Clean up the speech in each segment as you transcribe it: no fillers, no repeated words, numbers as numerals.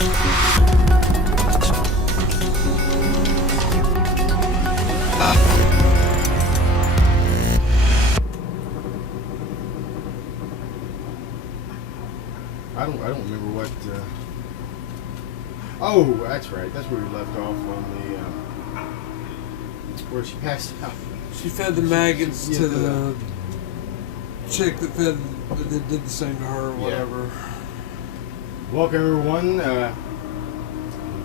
I don't remember what. Oh, that's right. That's where we left off on the where she passed out. She fed the maggots to the chick that did the same to her or whatever. Yeah. Welcome everyone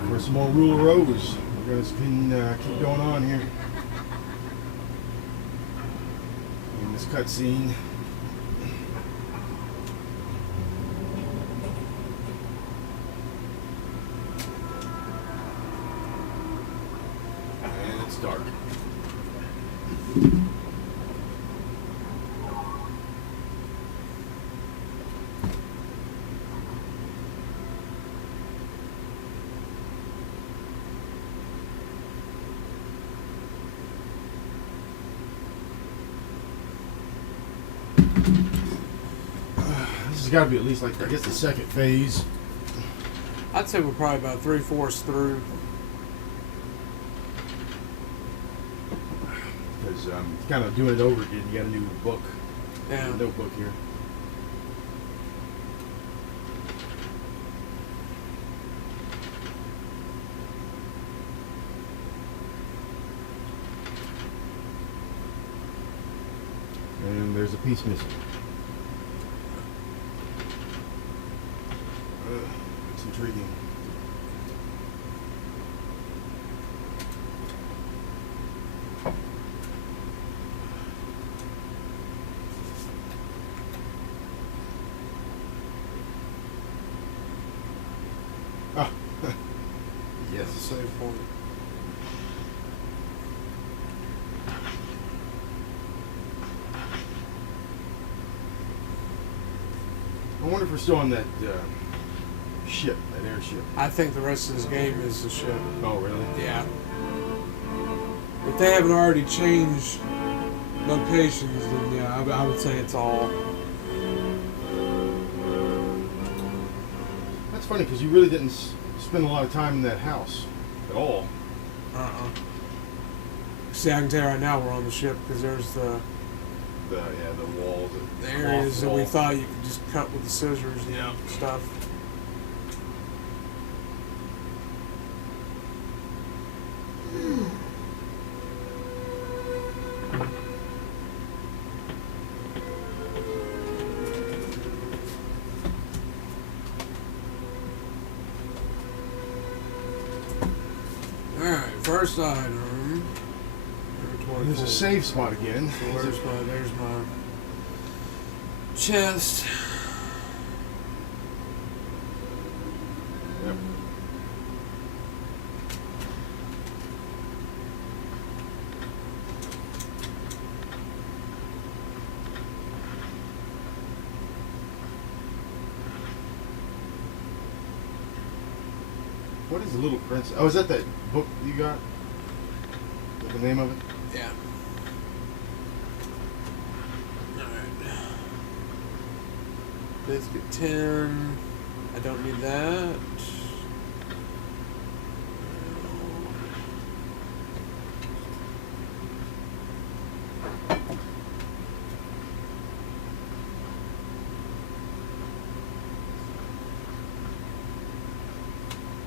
for some more Rule of Rose. We're gonna keep going on here in this cutscene. Dark. This has got to be at least like, I guess, the second phase. I'd say we're probably about 3/4 through. Kind of doing it over again. You got a new book, a notebook here. And there's a piece missing. It's intriguing. Yes, a save point. I wonder if we're still on that ship, that airship. I think the rest of this game is the ship. Oh, really? Yeah. If they haven't already changed locations, then yeah, I would say it's all. That's funny because you really didn't spend a lot of time in that house at all. See, I can tell you right now we're on the ship because there's the walls, the areas that we thought you could just cut with the scissors and stuff. Alright, first item. There's a save spot again. So there's my chest. Yep. What is the Little Prince? Oh, is that book you got? Is that the name of it? Yeah. Alright. Biscuit 10. I don't need that.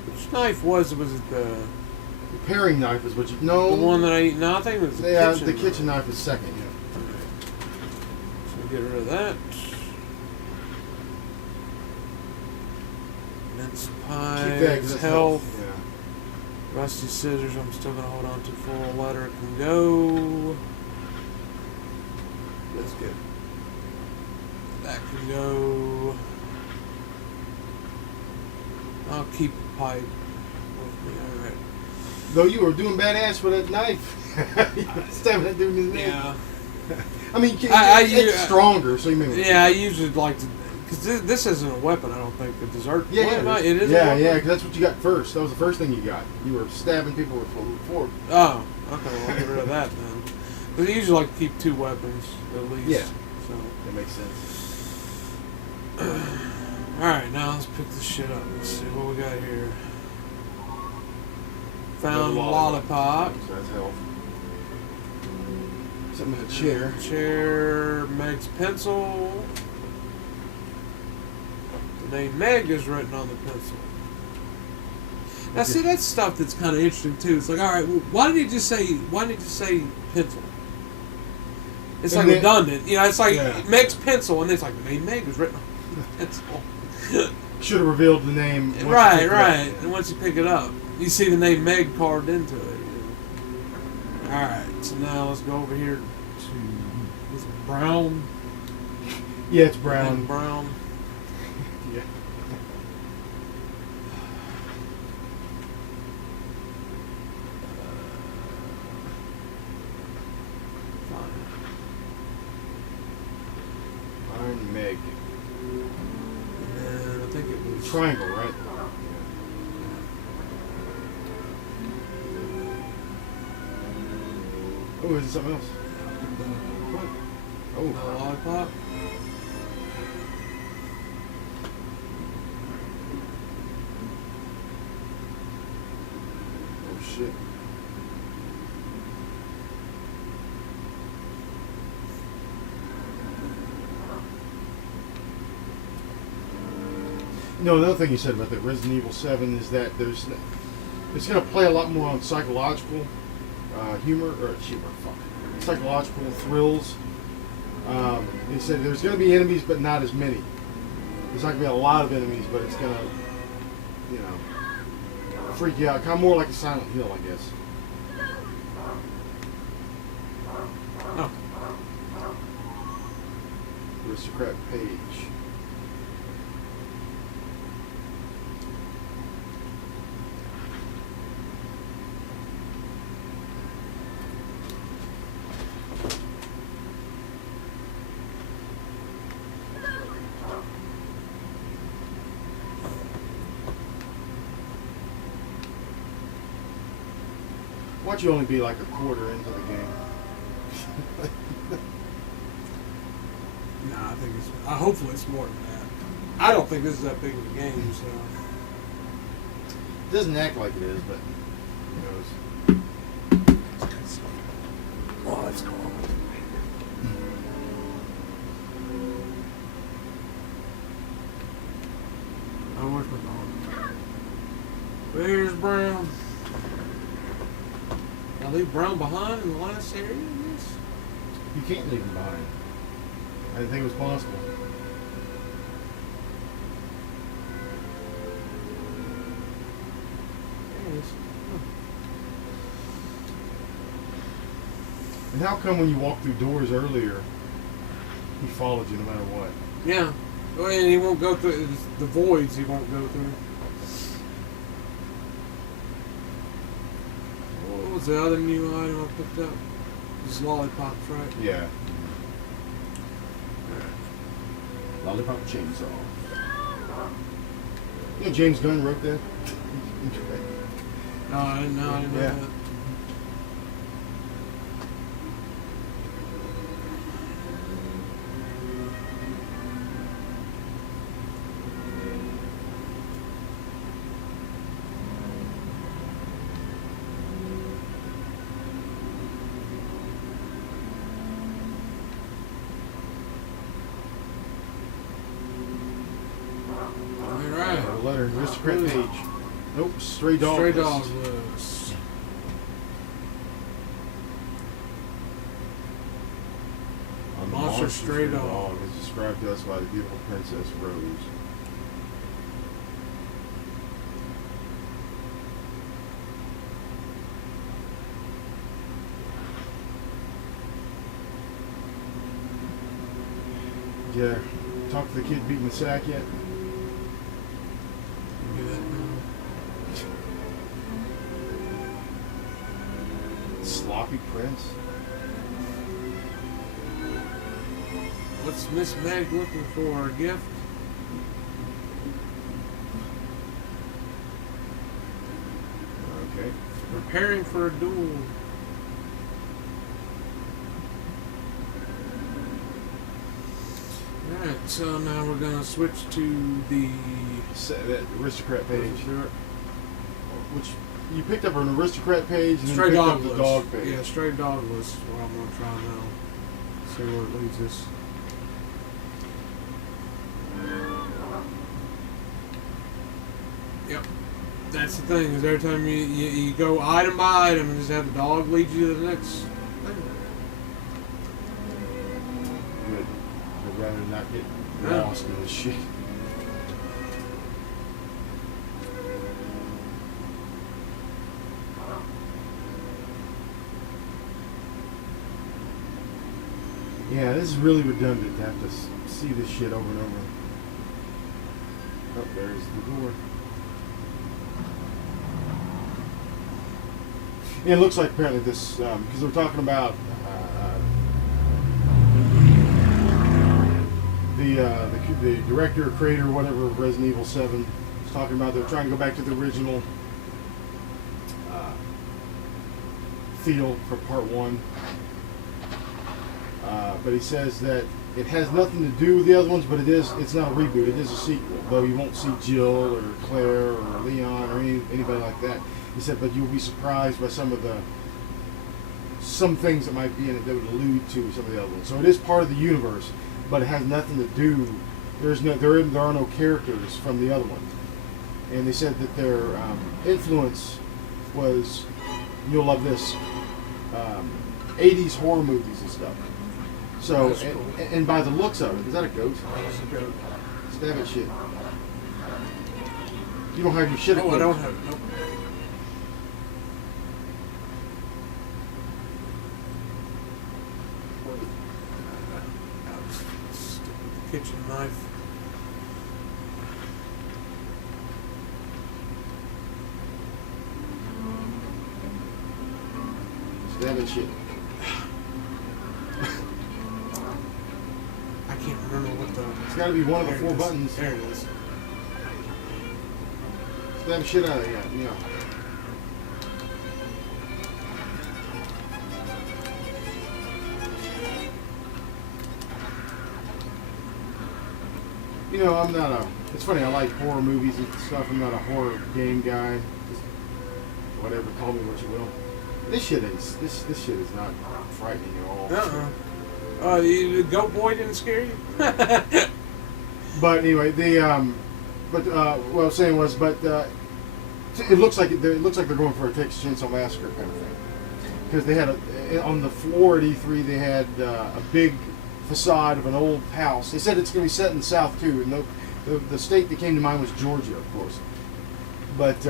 Which knife was it? Was it the paring knife is what you know. The one that I eat. No, I think it was the kitchen. The kitchen knife is second. Yeah. So get rid of that. Mince pies, health. Yeah. Rusty scissors. I'm still gonna hold on to full letter. It can go. Let's get that can go. I'll keep the pipe with me. All right. Though you were doing badass with that knife. Stabbing that dude in his neck. Yeah. I mean, it's stronger, so you may. Yeah, I usually like to, because this isn't a weapon. I don't think a dessert. Yeah, it is. Yeah, because that's what you got first. That was the first thing you got. You were stabbing people with a fork. Oh, okay. Well, I'll get rid of that then. Because I usually like to keep 2 weapons at least. Yeah. So that makes sense. All right, now let's pick this shit up. Let's see what we got here. Found lollipop. So that's health. Something in a chair. Chair. Meg's pencil. The name Meg is written on the pencil. Now, see, that's stuff that's kind of interesting too. It's like, all right, well, why didn't you just say pencil? It's like redundant, you know. It's like Meg's pencil, and it's like the name Meg was written on the pencil. Should have revealed the name. Right. And once you pick it up, you see the name Meg carved into it. All right, so now let's go over here to is it Brown. Yeah, it's Brown. Brown. Yeah. Find Meg. And I think it was triangle, right? Oh, is it something else? What? Oh, the lollipop. Oh shit. You know, another thing you said about the Resident Evil 7 is that it's going to play a lot more on psychological humor, psychological thrills. They said there's going to be enemies, but not as many. There's not going to be a lot of enemies, but it's going to, freak you out. Kind of more like a Silent Hill, I guess. Oh. Aristocrat page. Why'd you only be like a quarter into the game? Nah, I think it's. Hopefully, it's more than that. I don't think this is that big of a game, so. It doesn't act like it is, but who knows? Oh, it's cool. Oh, where's my dog? Where's Brown? I leave Brown behind in the last area of this? You can't leave him behind. I didn't think it was possible. There he is. Oh. And how come when you walked through doors earlier, he followed you no matter what? Yeah. Well, and he won't go through the voids. He won't go through. What was the other new item I picked up? This lollipops, right? Yeah. Lollipop chainsaw. Yeah, James Gunn wrote that. No, I didn't know that. Letter, Aristocrat page. Nope, Stray Dog Stray List. Dog List. A Monster Stray Dog is described to us by the beautiful Princess Rose. Yeah, talk to the kid beating the sack yet? Sloppy Prince. What's Miss Meg looking for? A gift? Okay. Preparing for a duel. Alright, so now we're going to switch to the That Aristocrat page. Sure. Which you picked up an aristocrat page and Stray then picked dog up the list. dog page. Yeah, stray dog list is what I'm gonna try now. See where it leads us. Yep. That's the thing, is every time you go item by item and just have the dog lead you to the next thing. Good. I'd rather not get Yeah. lost in this shit. Yeah, this is really redundant to have to see this shit over and over. Oh, there's the door. Yeah, it looks like apparently this, because we're talking about the director or creator or whatever of Resident Evil 7 was talking about they're trying to go back to the original feel for part 1. But he says that it has nothing to do with the other ones, but it's not a reboot, it is a sequel, though you won't see Jill or Claire or Leon or anybody like that. He said, but you'll be surprised by some things that might be in it that would allude to some of the other ones. So it is part of the universe, but it has nothing to do. There are no characters from the other ones, and they said that their influence was, you'll love this, 80s horror movies and stuff. So That's cool. and by the looks of it, is that a goat? That's a goat. Stab it, shit. You don't have your shit. Oh, I don't have it. Nope. Kitchen knife. Stab it, shit. I can't remember what the. It's got to be one of the There 4 it is. buttons. There it is. Stab the shit out of it, yeah. You know, I'm not a. It's funny. I like horror movies and stuff. I'm not a horror game guy. Just whatever, call me what you will. This shit is not frightening at all. The goat boy didn't scare you? But anyway, what I was saying was, it looks like they're going for a Texas Chainsaw Massacre kind of thing, because they had on the floor at E3 they had a big facade of an old house. They said it's going to be set in the South too, and the state that came to mind was Georgia, of course. But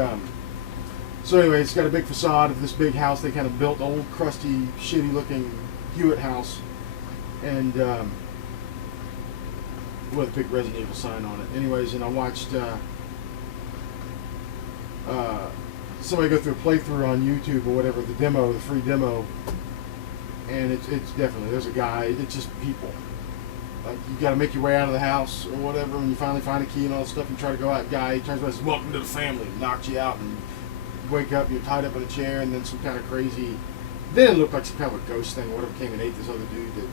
so anyway, it's got a big facade of this big house. They kind of built old, crusty, shitty-looking Hewitt house, and with a big Resident Evil sign on it. Anyways, and I watched somebody go through a playthrough on YouTube or whatever, the free demo, and it's definitely, there's a guy. It's just people. Like, you got to make your way out of the house or whatever, and you finally find a key and all that stuff, and try to go out. Guy, he turns around and says, "Welcome to the family," knocks you out, and you wake up, you're tied up in a chair, and then some kind of crazy. Then it looked like some kind of a ghost thing. Whatever came and ate this other dude that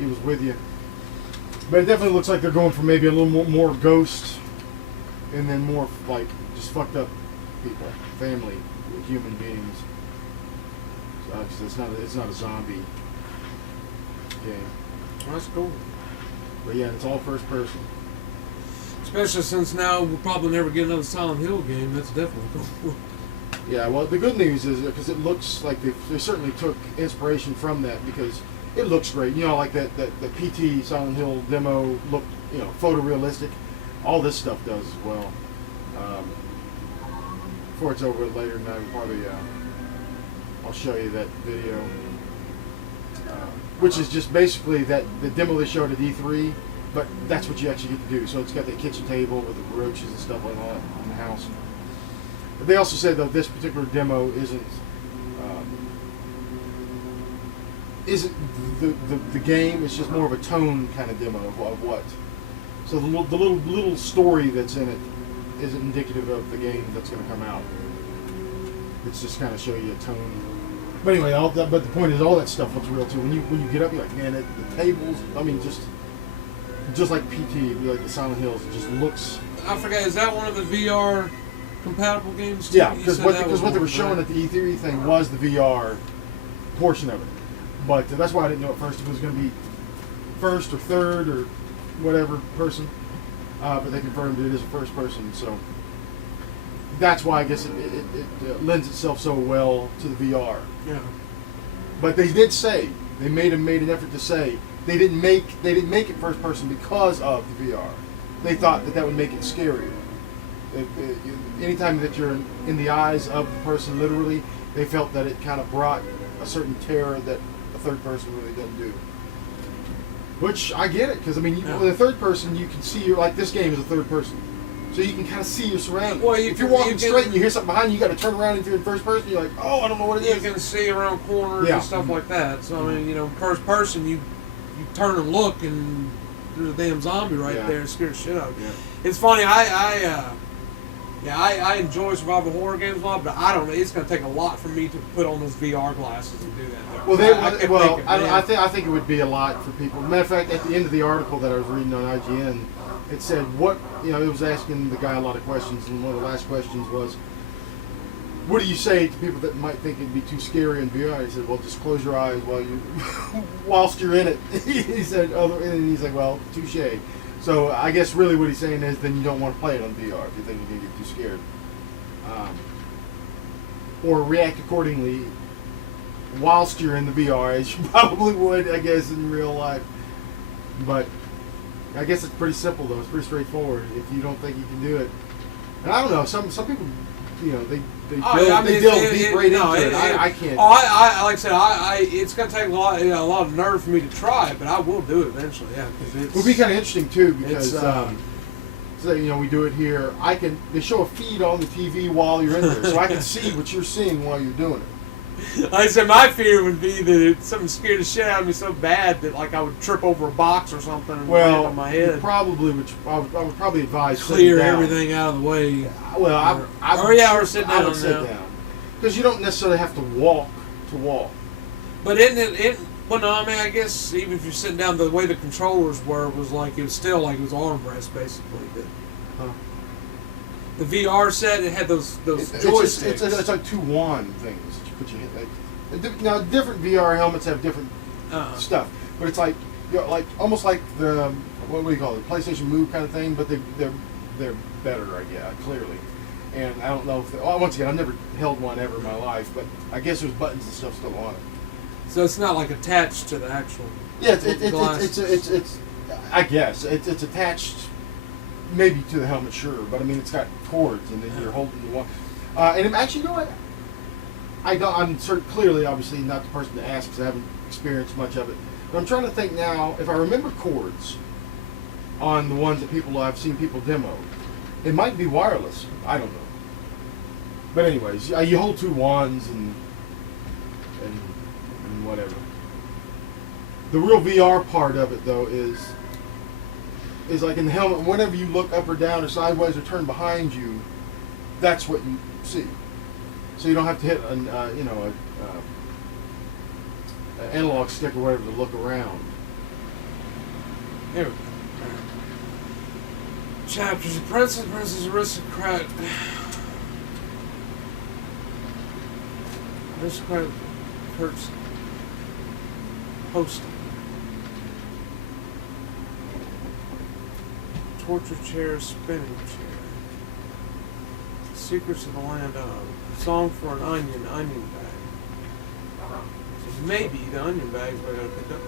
he was with you. But it definitely looks like they're going for maybe a little more ghost, and then more like just fucked up people, family, human beings. So it's not a zombie game. Well, that's cool. But yeah, it's all first person. Especially since now we'll probably never get another Silent Hill game. That's definitely cool. Yeah, well, the good news is because it looks like they certainly took inspiration from that, because it looks great. You know, like the PT Silent Hill demo looked, photorealistic. All this stuff does as well. Before it's over later tonight, I'll show you that video, which is just basically the demo they showed at E3, but that's what you actually get to do. So it's got the kitchen table with the roaches and stuff like that in the house. But they also said that this particular demo isn't the game. It's just more of a tone kind of demo of what. So the little story that's in it isn't indicative of the game that's going to come out. It's just kind of show you a tone. But anyway, but the point is, all that stuff looks real too. When you get up, you're like, man, the tables. I mean, just like PT, like the Silent Hills, it just looks. I forget. Is that one of the VR compatible games too? Yeah, You because said what that because was what they one, were showing right? at the E3 thing was the VR portion of it. But that's why I didn't know at first if it was going to be first or third or whatever person. But they confirmed it is a first person, so that's why I guess it lends itself so well to the VR. Yeah. But they did say they made an effort to say they didn't make it first person because of the VR. They thought that would make it scarier. Anytime that you're in the eyes of the person, literally, they felt that it kind of brought a certain terror that a third person really doesn't do. Which I get it, because I mean, with a third person, you can see like this game is a third person, so you can kind of see your surroundings. Well, if you're walking straight and you hear something behind you, you got to turn around. If you're in first person, you're like, oh, I don't know what it is. You can see around corners and stuff like that. So I mean, first person, you turn and look, and there's a damn zombie right there and scare the shit out of you. Yeah. It's funny. I enjoy survival horror games a lot, but I don't know. It's going to take a lot for me to put on those VR glasses and do that. Well, I think it would be a lot for people. Matter of fact, at the end of the article that I was reading on IGN, it said it was asking the guy a lot of questions, and one of the last questions was, what do you say to people that might think it'd be too scary in VR? He said, well, just close your eyes whilst you're in it. He said, and he's like, well, touche. So I guess really what he's saying is then you don't want to play it on VR if you think you're going to get too scared. Or react accordingly whilst you're in the VR, as you probably would, I guess, in real life. But I guess it's pretty simple, though. It's pretty straightforward if you don't think you can do it. And I don't know, some people, they delve deep right into it. I can't. I like I said, it's going to take a lot of nerve for me to try it, but I will do it eventually. Yeah, because it would be kind of interesting too, because we do it here. They show a feed on the TV while you're in there, so I can see what you're seeing while you're doing it. Like I said, my fear would be that something scared the shit out of me so bad that like I would trip over a box or something and land on my head. I would probably advise clear everything out of the way. Well, or sit down. I would sit down, because you don't necessarily have to walk to walk. But isn't it? Well, no, I mean, I guess even if you're sitting down, the way the controllers were was like it was still like it was armrest basically. But the VR set, it had those joysticks. It's like two wand things that you put your hand. Now, different VR helmets have different stuff, but it's like almost like the what do you call it, PlayStation Move kind of thing, but they're better, I guess, clearly. And I don't know if once again, I've never held one ever in my life, but I guess there's buttons and stuff still on it. So it's not like attached to the actual. Yeah, it's I guess it's attached maybe to the helmet, sure, but I mean it's got cords and then you're holding the one. And actually, you know what? I'm clearly, obviously, not the person to ask because I haven't experienced much of it. But I'm trying to think now, if I remember cords on the ones that I've seen people demo, it might be wireless. I don't know. But anyways, you hold two wands and whatever. The real VR part of it, though, is like in the helmet. Whenever you look up or down or sideways or turn behind you, that's what you see. So you don't have to hit an analog stick or whatever to look around. There we go. Chapters of Princess Aristocrat. Aristocrat Kurt's hosting. Torture chair, spinning chair. Secrets of the Land of. Song for an onion bag. So maybe the onion bag's what I gotta pick up.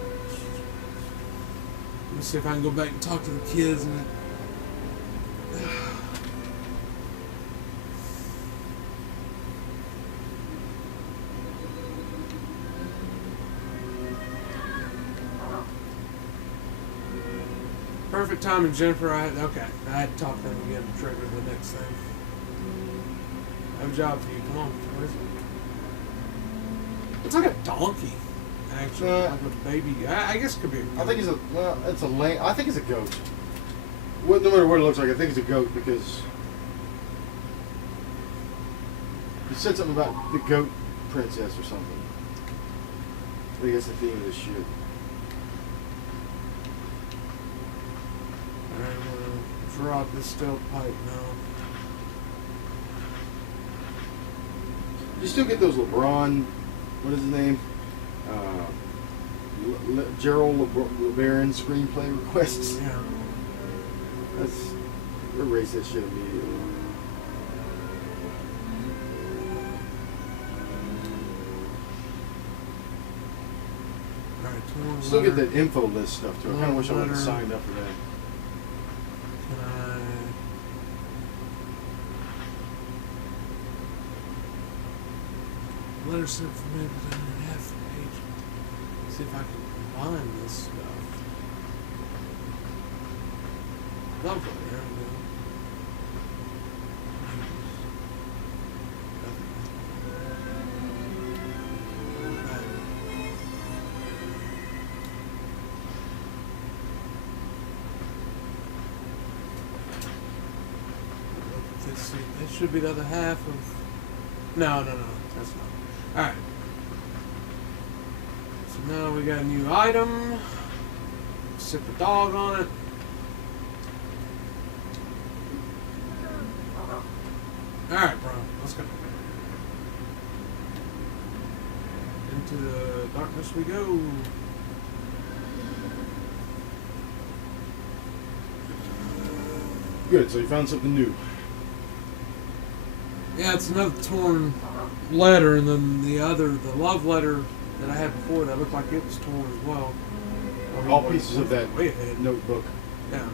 Let me see if I can go back and talk to the kids and. Perfect time, and Jennifer. I had to talk to them again to trigger the next thing. I have a job for you. Come on. What is it? It's like a donkey, actually, like a baby. I guess it could be. I think it's a lamb. I think it's a goat. No matter what it looks like, I think it's a goat because he said something about the goat princess or something. I think that's the theme of this shit. Alright, I'm gonna drop this steel pipe now. You still get those LeBron, what is his name? Gerald LeBaron screenplay requests. Yeah. That's erase that shit immediately. Alright, torn Still get letter. that info list stuff too. I kind of wish I would have Letter. signed up for that. Can I... Letter sent from me, but I don't have the page. See if I can combine this stuff. Lovely, there we go. Let's see. That should be the other half of. No, that's not. Alright. So now we got a new item. Sip a dog on it. Alright, bro. Let's go. Into the darkness we go. Good, so you found something new. Yeah, it's another torn letter, and then the love letter that I had before that looked like it was torn as well. All pieces of that way ahead. notebook. Yeah.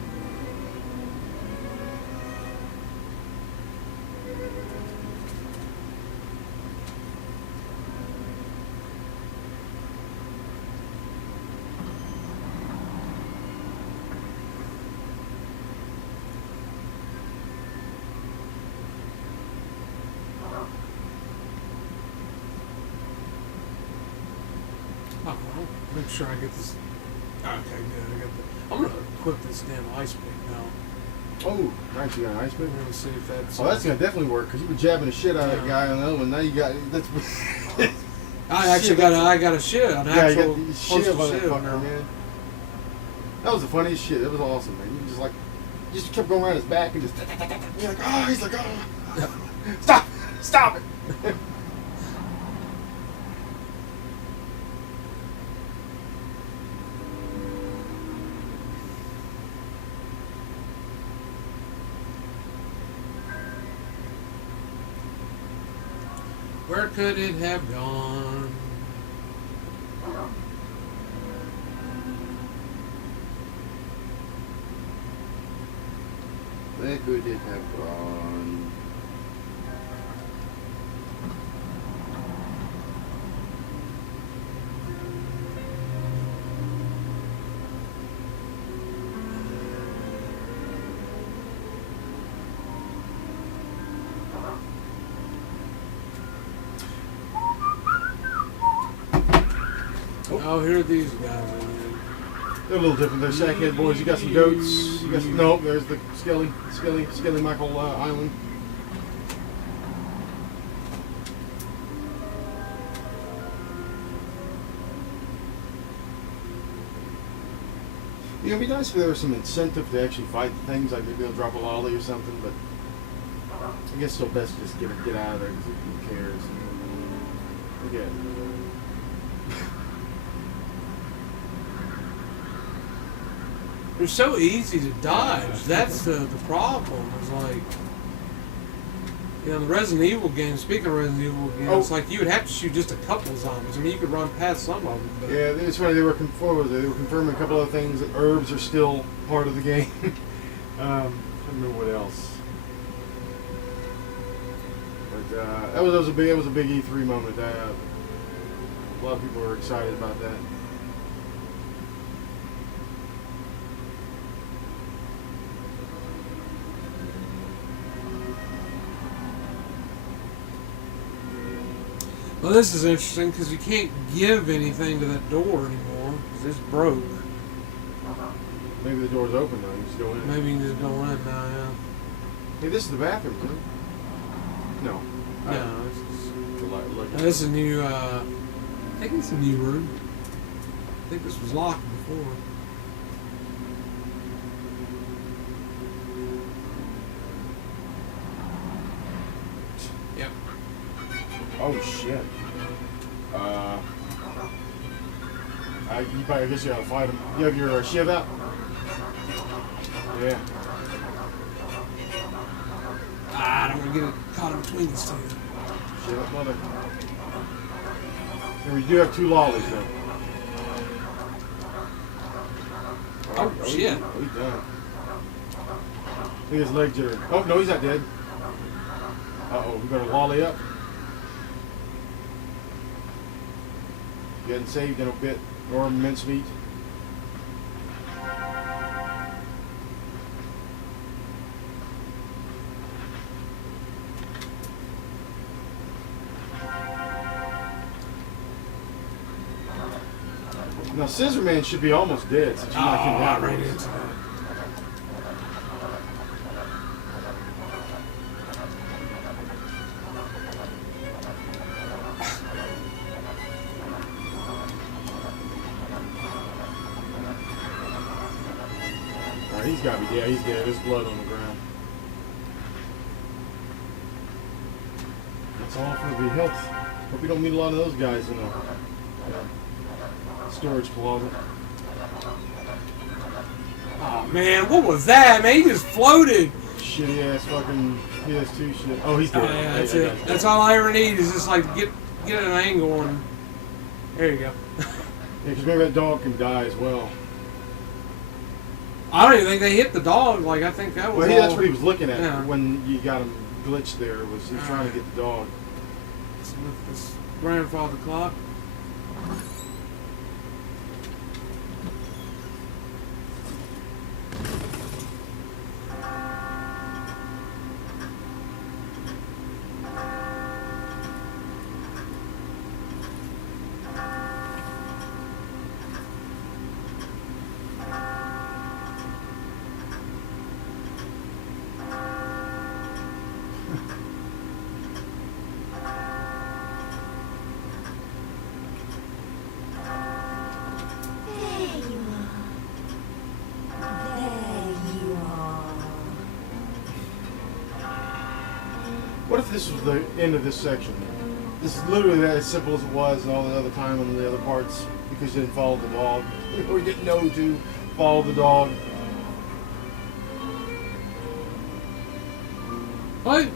Oh, well, make sure I get this. Okay, good. I got the. I'm gonna equip this damn ice pick now. Oh, nice, you got an ice pick? I'm gonna see if that's. Oh, that's gonna definitely work because you were jabbing the shit out of that guy on the other one. Now you got that's. I actually got a shiv, an Yeah, you actual got the postal shiv on that shiv fucker, now. man. That was the funniest shit. That was awesome, man. You just kept going around his back and just. You're like, oh, he's like, oh, stop it. Where could it have gone? Where could it have gone? Oh, here are these guys again. They're a little different. They're sackhead boys. You got some goats. You got some. Nope. There's the Skelly Michael Island. You know, it'd be nice if there was some incentive to actually fight things, like maybe they'll drop a lolly or something. But I guess it's still best to just get out of there because who cares? Again. They're so easy to dodge. That's the problem. It's like, you know, the Resident Evil game, speaking of Resident Evil games, it's like you would have to shoot just a couple of zombies. I mean, you could run past some of them. But Yeah, it's funny. They were confirming a couple of things that herbs are still part of the game. I don't remember what else. But that was a big E3 moment. A lot of people were excited about that. well, this is interesting because you can't give anything to that door anymore because it's broke. Maybe the door's open though. You just go in. Maybe you can just go in now. Yeah. Hey, this is the bathroom, isn't it? No. No, it's just, Look. no, this is a new. I think it's a new room. I think this was locked before. Yep. Oh shit. I guess you gotta fight him. You have your shiv out? Yeah. I don't want to get it caught in between these two. Shiv up, mother. And we do have 2 lollies though. Oh, shit. He's done. Look at his legs are. Oh, no, he's not dead. Uh-oh, we got a lolly up. Getting saved in a bit. Or mincemeat. Now, Scissor Man should be almost dead since you knocked him down. Right into it. Alright, he's got to be dead. He's dead. There's blood on the ground. That's all for the health. Hope we don't meet a lot of those guys in a storage closet. Oh man, what was that? Man, he just floated. Shitty ass fucking PS2 shit. Oh, he's Oh, dead. yeah, that's it. That's all I ever need is just like get an angle and there you go. Yeah, because maybe that dog can die as well. I don't even think they hit the dog. Like I think that was. Well, all, that's what he was looking at yeah. when you got him glitched there. Was he was trying to get the dog? With this grandfather clock. What if this was the end of this section? This is literally as simple as it was all the other time on the other parts because you didn't follow the dog. Or you didn't know to follow the dog. Quite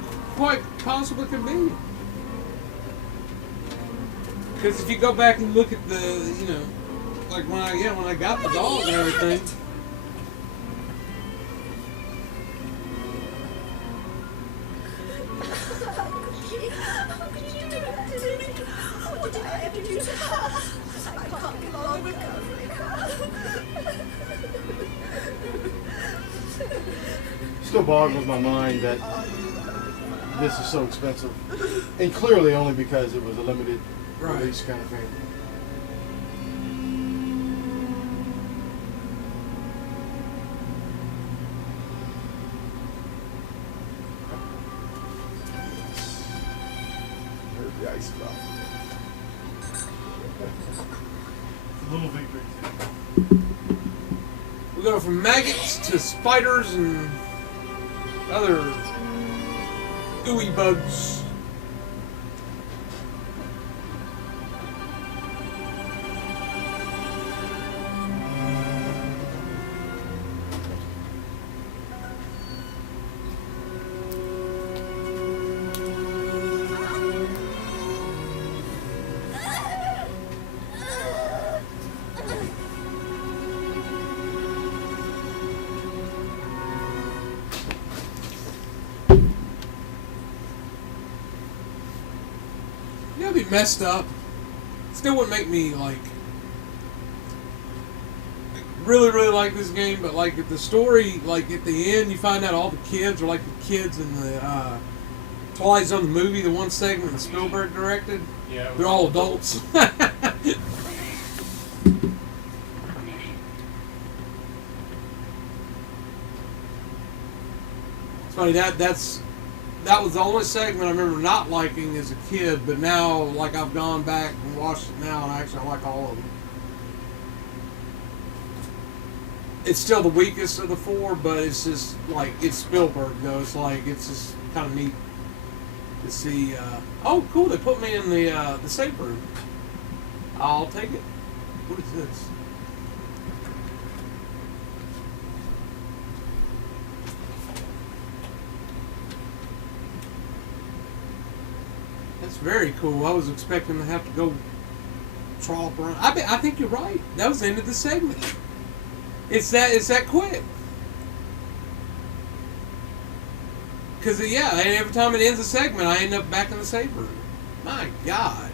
possibly could be. Because if you go back and look at the, you know, like when I got the dog and everything. Still boggles my mind that this is so expensive. And clearly only because it was a limited release kind of thing. There's the ice drop. Little victory. We go from maggots to spiders and other ooey bugs. It'd be messed up. Still wouldn't make me like really like this game, but like at the story, like at the end, you find out all the kids are like the kids in the Twilight Zone the movie, the one segment that Spielberg directed. Yeah. They're all adults. It's funny that was the only segment I remember not liking as a kid, but now, like, I've gone back and watched it now, and I like all of them. It's still the weakest of the four, but it's just, like, it's Spielberg, though. It's like, it's just kind of neat. to see. Oh, cool! They put me in the safe room. I'll take it. What is this? That's very cool. I was expecting to have to go trollop around. I think you're right. That was the end of the segment. It's that quick. Because, yeah, every time it ends a segment, I end up back in the safe room. My God.